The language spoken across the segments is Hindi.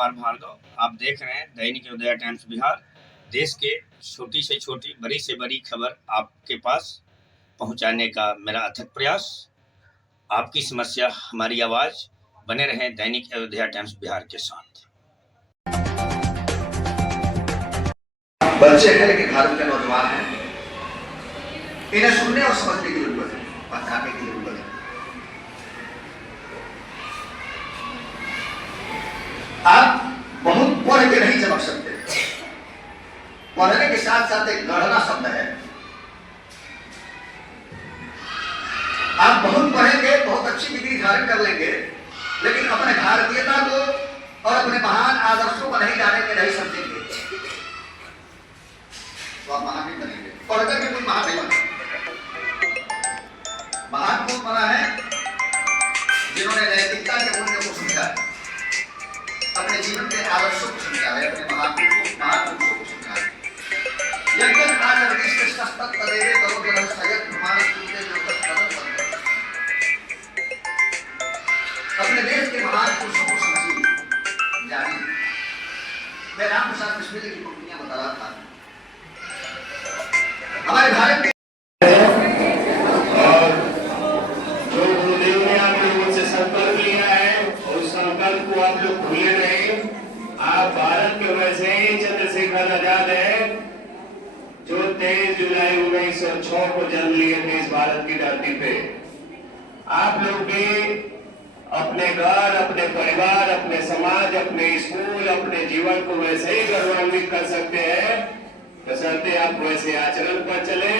कुमार भार्गव। आप देख रहे हैं दैनिक उदय टाइम्स बिहार। देश के छोटी से छोटी, बड़ी से बड़ी खबर आपके पास पहुंचाने का मेरा अथक प्रयास। आपकी समस्या हमारी आवाज। बने रहें दैनिक अयोध्या टाइम्स बिहार के साथ। बच्चे हैं लेकिन भारत के नौजवान हैं, इन्हें सुनने और समझने की जरूरत है, बताने की जरूरत है। आप बहुत पढ़ के नहीं चमक सकते। पढ़ने के साथ साथ एक गढ़ना शब्द है। आप बहुत पढ़ेंगे, बहुत अच्छी डिग्री धारण कर लेंगे, लेकिन अपने भारतीयता को और अपने महान आदर्शों को नहीं जानेंगे, नहीं समझेंगे, तो आप महान नहीं बनेंगे। पढ़ करके कोई महान नहीं बने। महान कौन बना है? जिन्होंने नैतिकता के मूल्य को समझा है, अपने जीवन के आदर्शों को समझा है, अपने महान पुरुषों को समझा है। यज्ञ आदर विश्व सस्तक तदेवे करो जन सयत प्रमाण सूते जो तक कदम बनते। अपने देश के महान पुरुषों को समझिए, जानिए। मैं राम प्रसाद बिस्मिल की पंक्तियां बता रहा था। हमारे भारत के आप लोग भूले नहीं। आप भारत के वैसे ही चंद्रशेखर आजाद है जो 23 जुलाई 1906 को जन्म लिए थे इस भारत की धरती पे। आप लोग भी अपने घर, अपने परिवार, अपने समाज, अपने स्कूल, अपने जीवन को वैसे ही गौरवान्वित कर सकते हैं बशर्ते आप वैसे आचरण पर चले,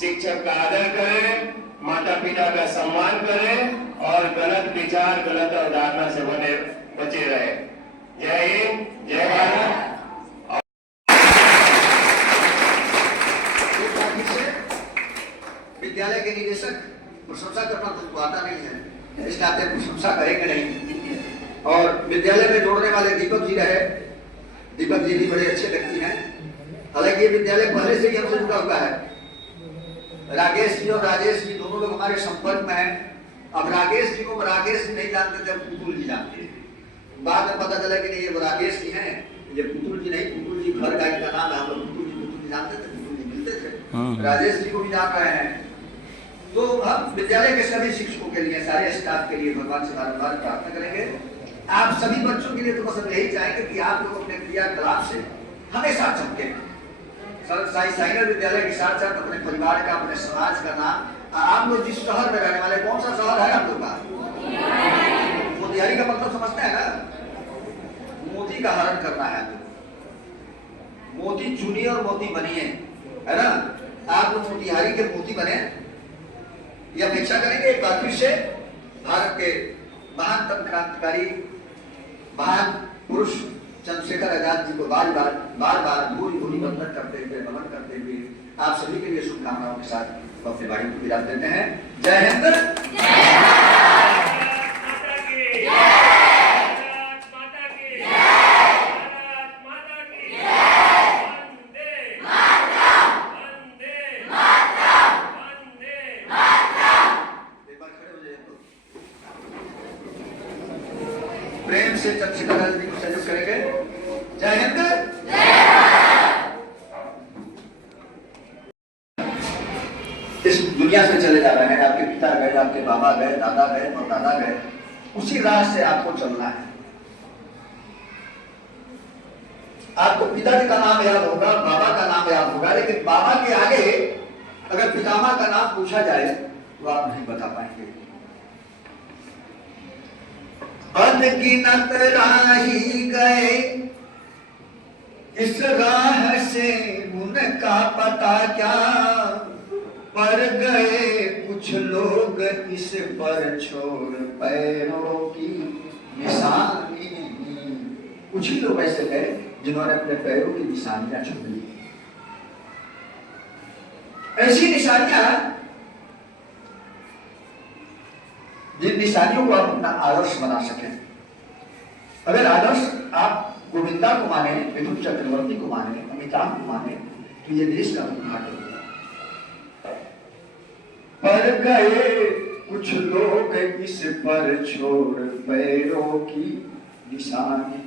शिक्षक का आदर करें, माता पिता का सम्मान करें और गलत विचार, गलत अवधारणा से बचे रहे। जय हिंद, जय भारत। विद्यालय के निदेशक प्रशंसा करना तुमको आता नहीं है, इसलिए आप प्रशंसा करेंगे नहीं। और विद्यालय में जोड़ने वाले दीपक जी रहे। दीपक जी भी बड़े अच्छे व्यक्ति हैं। हालांकि ये विद्यालय पहले से ही हमसे जुड़ा हुआ है। राकेश जी और राजेश जी दोनों लोग हमारे संपर्क में हैं। अब राकेश जी को राकेश जी नहीं जानते थे, पुतुल जी जानते हैं। बाद में पता चला कि नहीं ये राकेश जी हैं, ये पुतुल जी नहीं। पुतुल जी घर का इनका नाम है। हम लोग पुतुल जी जानते थे, पुतुल जी मिलते थे। राजेश जी को भी जान रहे हैं। तो हम विद्यालय के सभी शिक्षकों के लिए, सारे स्टाफ के लिए भगवान से बार-बार प्रार्थना करेंगे। आप सभी बच्चों के लिए तो बस यही चाहेंगे कि आप लोग अपने क्रियाकलाप से हमेशा चमके। साइनर विद्यालय के साथ साथ अपने परिवार का, अपने समाज का नाम। आप लोग जिस शहर में रहने वाले, कौन सा शहर है आप लोग का? मोतिहारी का मतलब समझते हैं ना? मोती का हरण करना है। मोती चुनिए और मोती बनिए, है ना? आप लोग मोतिहारी के मोती बने, ये अपेक्षा करेंगे। एक बार फिर से भारत के महानतम क्रांतिकारी, महान पुरुष चंद्रशेखर आजाद जी को बार बार भूरी वंदन करते हुए, नमन करते हुए आप सभी के लिए शुभकामनाओं के साथ अपने वाणी को विराम देते हैं। जय हिंद। प्रेम से चंद्रशेखर आजाद जी को सहयोग करेंगे। जय हिंद। इस दुनिया से चले जा रहे हैं, आपके पिता गए, आपके बाबा गए, दादा गए, परदादा गए, उसी राह से आपको चलना है। आपको पिताजी का नाम याद होगा, बाबा का नाम याद होगा, लेकिन बाबा के आगे अगर पितामह का नाम पूछा जाए तो आप नहीं बता पाएंगे। अनगिनत राही गए इस राह से, उनका पता क्या, पर गए कुछ लोग इस पर छोड़ पैरों की निशानी। कुछ ही लोग ऐसे गए जिन्होंने अपने पैरों की निशानियां छोड़ ली। ऐसी निशानियां जिन निशानियों को आप अपना आदर्श बना सके। अगर आदर्श आप गोविंदा को माने, विद्युत चक्रवर्ती को माने, अमिताभ को माने, तो ये देश का उद्घाटन होगा। पर गए कुछ लोग इस पर छोड़ पैरों की निशानी।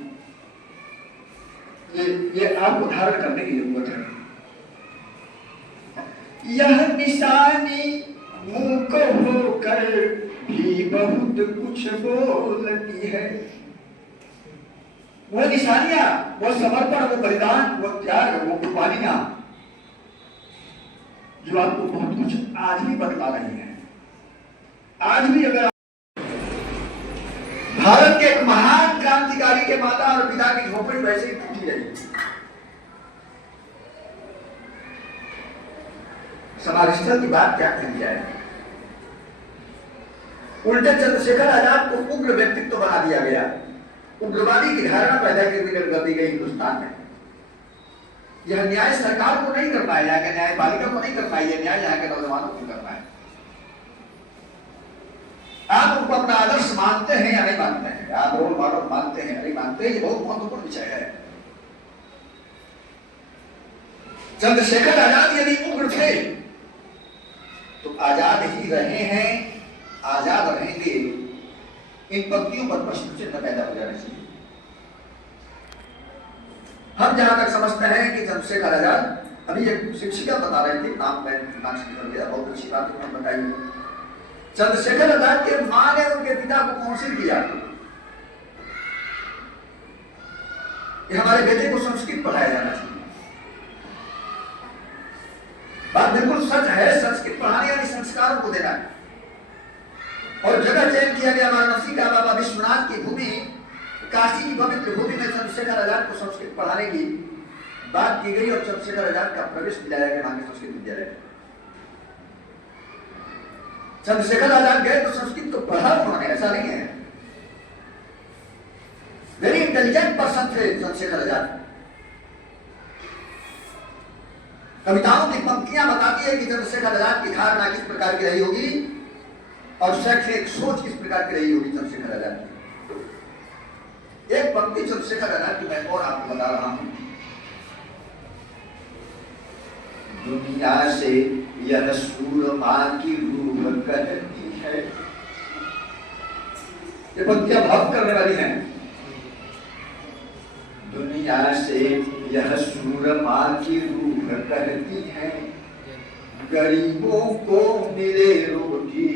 ये आपको धारण करने की जरूरत है। यह निशानी मूक होकर भी बहुत कुछ बोलती है। वो निशानियां, वो समर्पण, वो बलिदान, वो त्याग, वो कुर्बानियां जो आपको बहुत कुछ आज भी बतला रही है। आज भी अगर भारत के एक महान क्रांतिकारी के माता और पिता की झोपड़ी वैसे ही टूटी रही, समाज स्थल की बात क्या कही जाए। उल्टे चंद्रशेखर आजाद को उग्र व्यक्तित्व बना दिया गया, उग्रवादी की धारणा पैदा कर दी गई हिंदुस्तान में। यह न्याय सरकार को नहीं करना है, यहाँ के न्यायपालिका को नहीं करना है, यह न्याय यहाँ के नौजवानों को करना है। आप उनको अपना आदर्श मानते हैं या नहीं मानते हैं, आप रोल मॉडल मानते हैं या नहीं मानते हैं, ये बहुत महत्वपूर्ण विषय है। चंद्रशेखर आजाद यदि उग्र थे तो आजाद ही रहे हैं, आजाद रहेंगे, इन पंक्तियों पर प्रश्न चिन्ह पैदा हो जाना चाहिए। हम जहां तक समझते हैं कि चंद्रशेखर आजाद, अभी एक शिक्षिका बता रही थी, नाम मैं दिमाग से निकल गया, बहुत अच्छी बात उन्होंने बताई। चंद्रशेखर आजाद के मां ने उनके पिता को काउंसिल किया कि हमारे बेटे को संस्कृत पढ़ाया जाना चाहिए। बात बिल्कुल सच है, संस्कृत पढ़ाने यानी संस्कारों को देना है। और जगह चयन किया गया वाराणसी का बाबा विश्वनाथ की भूमि, काशी की पवित्र भूमि में चंद्रशेखर आजाद को संस्कृत पढ़ाने की बात की गई और चंद्रशेखर आजाद का प्रवेश दिलाया गया वहां के संस्कृत विद्यालय। चंद्रशेखर आजाद गए तो संस्कृत को पढ़ा उन्होंने, ऐसा नहीं है। वेरी इंटेलिजेंट पर्सन थे चंद्रशेखर आजाद। कविताओं की पंक्तियां बताती है कि चंद्रशेखर आजाद की धारणा किस प्रकार की रही होगी और शैक्षणिक सोच किस प्रकार की रही होगी चंद्रशेखर आजाद की। एक पंक्ति चंद्रशेखर आजाद की मैं और आपको बता रहा हूं। दुनिया से यह सूरमा की रूह कहती है। ये पंक्तियां भाव करने वाली हैं। दुनिया से यह सूरमा की रूह कहती है, गरीबों को मिले रोटी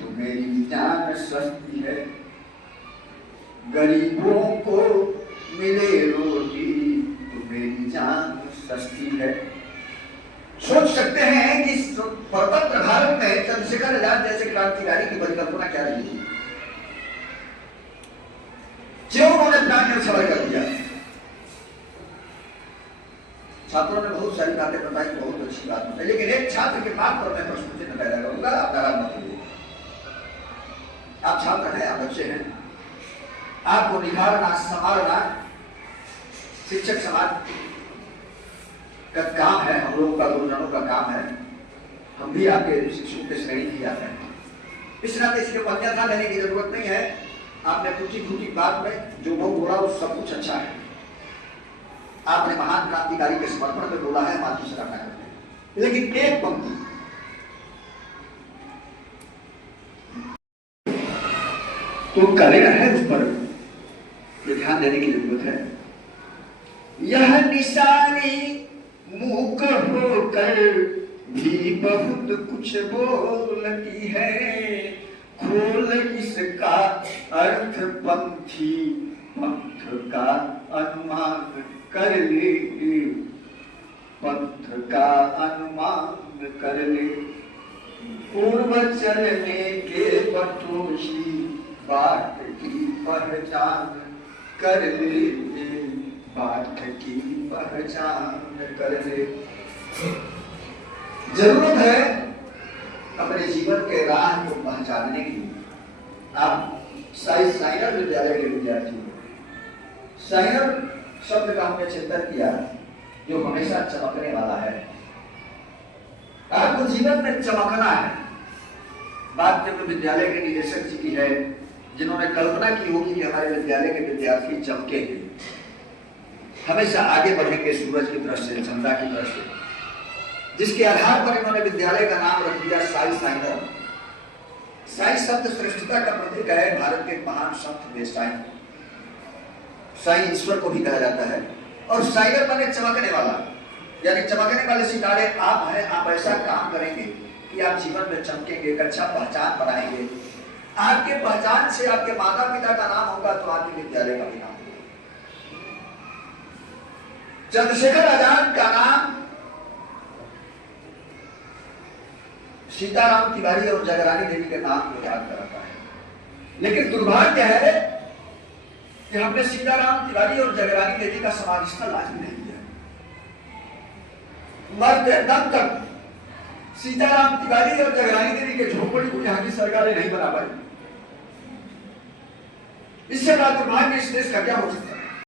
तो मेरी जान सस्ती है। गरीबों को मिले रोटी तो मेरी जान सस्ती है। सोच सकते हैं कि स्वतंत्र भारत में चंद्रशेखर आजाद जैसे क्रांतिकारी की परिकल्पना क्या रही थी, क्यों उन्होंने प्राण न्यौछावर कर दिया। छात्रों ने बहुत सारी बातें बताई, बहुत अच्छी बात बताई, लेकिन एक छात्र के बात पर मैं प्रश्न चिन्ह पैदा करूंगा। आप नाराज मत होइए, आप छात्र हैं, आप बच्चे हैं, आपको निखारना संभालना शिक्षक समाज का काम है, हम लोगों का, गुरुजनों का काम है। हम भी आपके शिक्षकों के श्रेणी ही आते हैं, इस नाते इसके अन्यथा लेने की जरूरत नहीं है। आपने टूटी फूटी बात में जो बहुत बोला वो सब कुछ अच्छा है। आपने महान क्रांतिकारी के समर्पण में बोला है, हम आपकी सराहना करते हैं। लेकिन एक पंक्ति तो करेगा है, उस पर ध्यान देने की जरूरत है। यह निशानी मूक होकर भी बहुत कुछ बोलती है, खोल इसका अर्थ पंथी पंथ का अनुमान कर ले, पंथ का अनुमान कर ले। पूर्व चलने के बटोशी बाट की पहचान कर ले, बाट की पहचान कर ले। जरूरत है अपने जीवन के राह को पहचानने की। आप साइनर विद्यालय के विद्यार्थी हो। साइनर शब्द का हमने चिंतन किया जो हमेशा चमकने वाला है। आपको जीवन में चमकना है। बात जब विद्यालय के निदेशक जी की है, जिन्होंने कल्पना की होगी कि हमारे विद्यालय के विद्यार्थी चमकेंगे, हमेशा आगे बढ़ेंगे सूरज की तरफ से, चंद्रा की तरफ से, जिसके आधार पर इन्होंने विद्यालय का नाम रख दिया साई साइनर। साई शब्द श्रेष्ठता का प्रतीक है। भारत के महान संत थे साई। साई ईश्वर को भी कहा जाता है। और साइबर बने चमकने वाला, यानी चमकने वाले सितारे आप हैं। आप ऐसा काम करेंगे कि आप जीवन में चमकेंगे, एक अच्छा पहचान बनाएंगे। आपके पहचान से आपके माता पिता का नाम होगा तो आपके विद्यालय का भी नाम होगा। चंद्रशेखर आजाद का नाम सीताराम तिवारी और जगरानी देवी के नाम को याद कराता है। लेकिन दुर्भाग्य है कि हमने सीताराम तिवारी और जगरानी देवी का समाज स्थल आज भी नहीं दिया। मरते दम तक सीताराम तिवारी और जगरानी देवी के झोपड़ी को यहाँ की सरकारें नहीं बना पाई। इससे बड़ा दुर्भाग्य इस देश का क्या हो सकता है?